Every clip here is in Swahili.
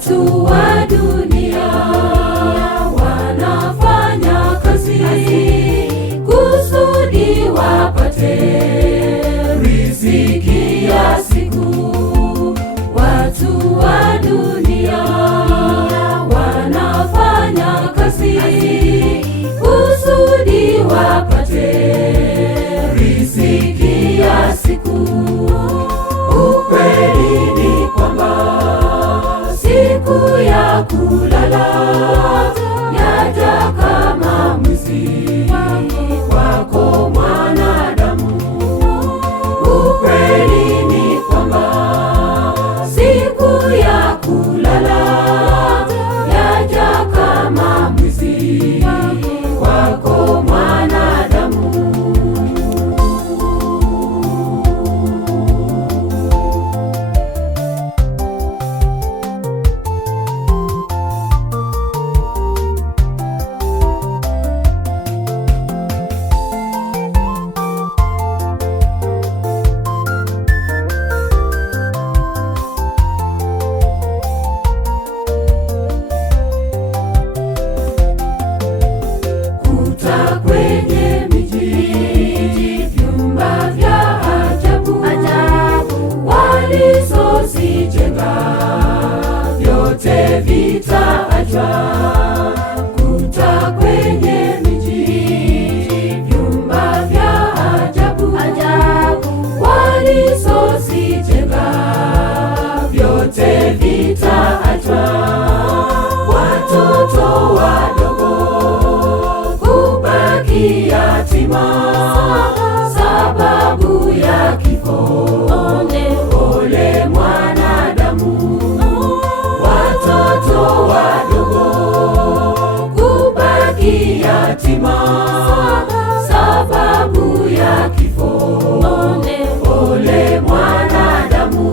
Watu wa dunia wanafanya kazi kusudi wapate riziki ya siku. Watu wa dunia wanafanya kazi kusudi wapate riziki ya siku. Ukweli ni kwamba siku ya kulala yaja kama mwizi kwako mwanadamu. Ukweli ni kwamba siku ya kulala yaja kama mwizi kwako mwanadamu. Kwenye miji vyumba vya ajabu walizozijenga vyote vitaachwa. Kuta kwenye miji vyumba vya ajabu walizozijenga vyote vitaachwa. Watoto wadogo kubaki yatima sababu ya kifo. Ole mwanadamu. Watoto wadogo kubaki yatima sababu ya kifo. Ole mwanadamu.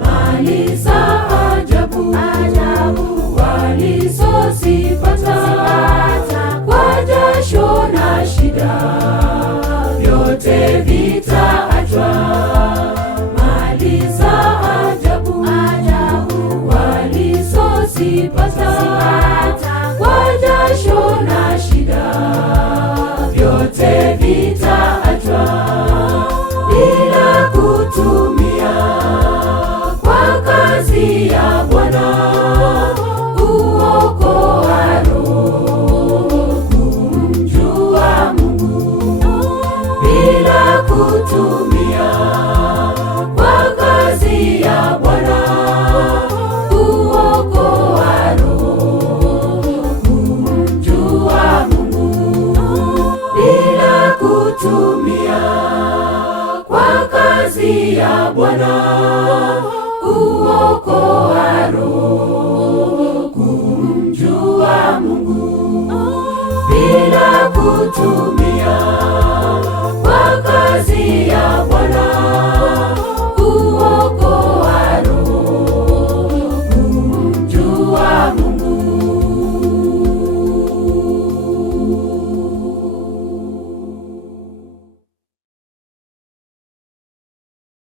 Mali za ajabu walizozipata kwa jasho na shida vyote vitaachwa. Mali za ajabu walizozipata kwa jasho na shida vyote vitaachwa. Bila kutumia kwa kazi ya Bwana kuokoa roho kumjua Mungu. Bila kutumia kwa kazi ya Bwana kuokoa roho kumjua Mungu. Bila kutumia kwa kazi ya Bwana kuokoa roho kumjua Mungu. Bila kutumia